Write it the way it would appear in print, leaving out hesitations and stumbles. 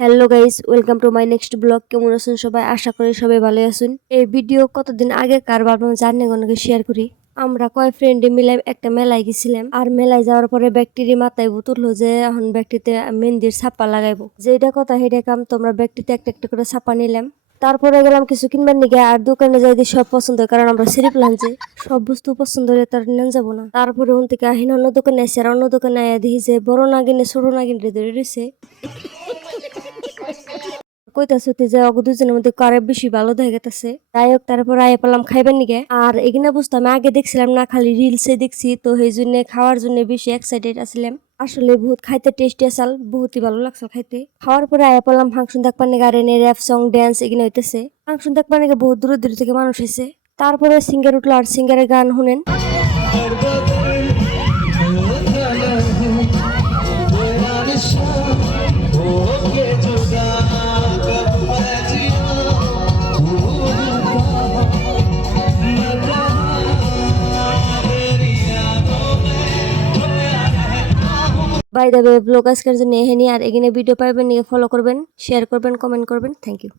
Hello guys, welcome to my next blog. কেমন আছেন সবাই? আশা করি সবাই ভালো আছেন। এই ভিডিও কতদিন আগে কার ভাবলাম জানি অনেকে শেয়ার করি। আমরা কয় ফ্রেন্ডে মিলে একটা মেলায় গেছিলাম, আর মেলায় যাওয়ার পরে ব্যক্তির মাথায় তুললো যে এখন ব্যক্তিতে মেহেন্দির ছাপা লাগাইবো। যেটা কথা সেটা কাম, তোমরা ব্যক্তিতে একটা একটা করে ছাপা নিলাম। তারপরে গেলাম কিছু কিনবার নিগে, আর দোকানে যাই সব পছন্দ হয়, কারণ আমরা সিরিপ লাঞ্চে সব বস্তু পছন্দ হলে তার নেন যাবো না। তারপরে ওন থেকে আহিন অন্য দোকানে আসছে, আর অন্য দোকানে আয়া দেখি যে বড় নাগিনে ছোট নাগিন রে ধরে রয়েছে। কইতাছে যে অগ দুজনের মধ্যে কারে বেশি ভালো দেখাইতেছে। যাই হোক, তারপর আয়া পেলাম খাইবার নিগে। আর এখানে বস্তু আমি আগে দেখছিলাম না, খালি রিলসে দেখছি, তো সেই জন্য খাওয়ার জন্য বেশি এক্সাইটেড আসলাম। আসলে বহুত খাইতে টেস্টি আসাল, বহুতই ভালো লাগছে খাইতে। খাওয়ার পরে আয়া পেলাম ফাংশন দেখবার নিগে, আর এনে র্যাপ সং ড্যান্স এগুলো হইতেছে। ফাংশন দেখবার নিগে বহুত দূর দূর থেকে মানুষ এসে। তারপরে সিঙ্গার উঠলো, আর সিঙ্গারের গান শুনেন। বাই দ্য ওয়ে, ব্লগ আজকের জন্য এখানে। আর এখানে ভিডিও পাইবেন নিয়ে ফলো করবেন, শেয়ার করবেন, কমেন্ট করবেন। Thank you.